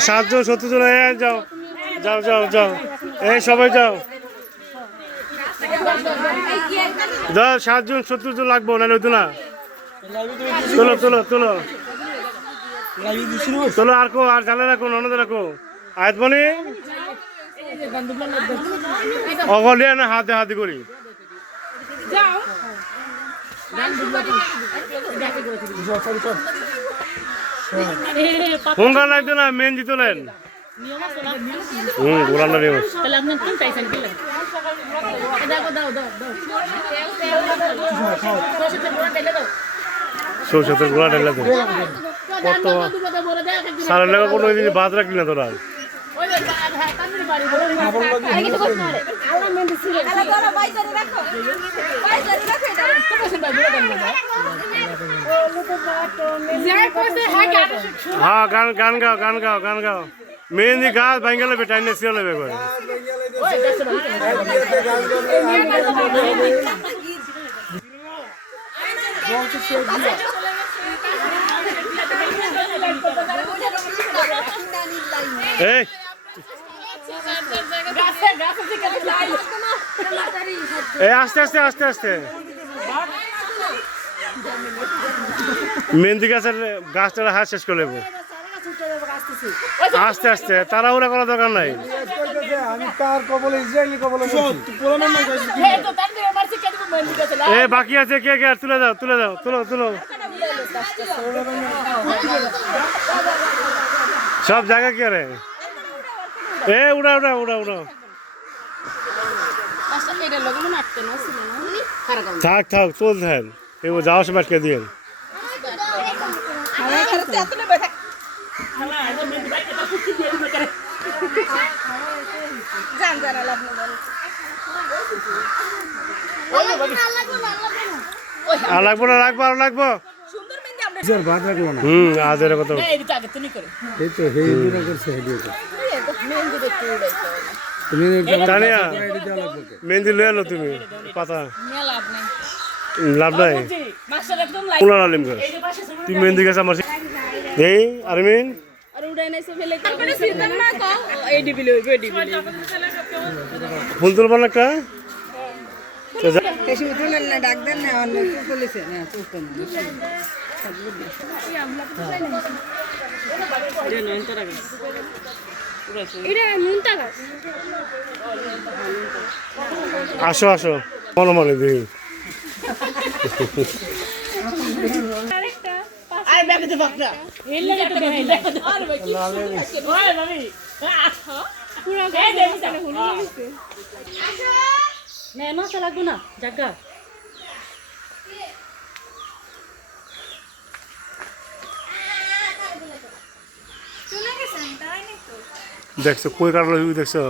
7 জন 70 জন যাও যাও যাও যাও এই সবাই যাও যাও 7 জন 70 জন লাগবো না হইতো না তোলো তোলো তোলো তোলো আর জানে রাখো ননদ রাখো আয়াত বনি অগলিয়া না হাতে হাতে করি কোন গান লাগতো না মেহেন্দি তোলেন গোলাম না নিয়ম সরষের গোলা ঢেলে দেন কত সারের লেগে কোনো দিন বাদ রাখলি না তোরা হ্যাঁ গান গাও গান গাও গান গাও মেহেন্দি গাছ ভাঙ গেলে বেটাই নিয়ে সিও নেবে করে এই আস্তে আস্তে আস্তে আস্তে মেহেন্দি গাছের গাছটা হাত শেষ করে নেবো আস্তে আস্তে তাড়াহুড়া করার দরকার নাই এ বাকি আছে কে কে তুলে দাও তুলে দাও তুলো তুলো সব জায়গা কি আরে এ উড়া উড়া উড়া উড়া থাক থাক চল থাক এবার যাওয়ার সময় আটকে দিয়ে আর লাগবো না রাখবো আর লাগবো আজ এর কথা মেহেন্দি লয়ে আলো তুমি পাতা লাভ নাই কুলার আলিম গাছ তুই মেহেন্দি গাছ আমার এই আরমিন ফুল তুলব না একটা আসো আসো মনে মনে দিই লাগবো না জায়গা দেখছো কই কাটলো দেখছো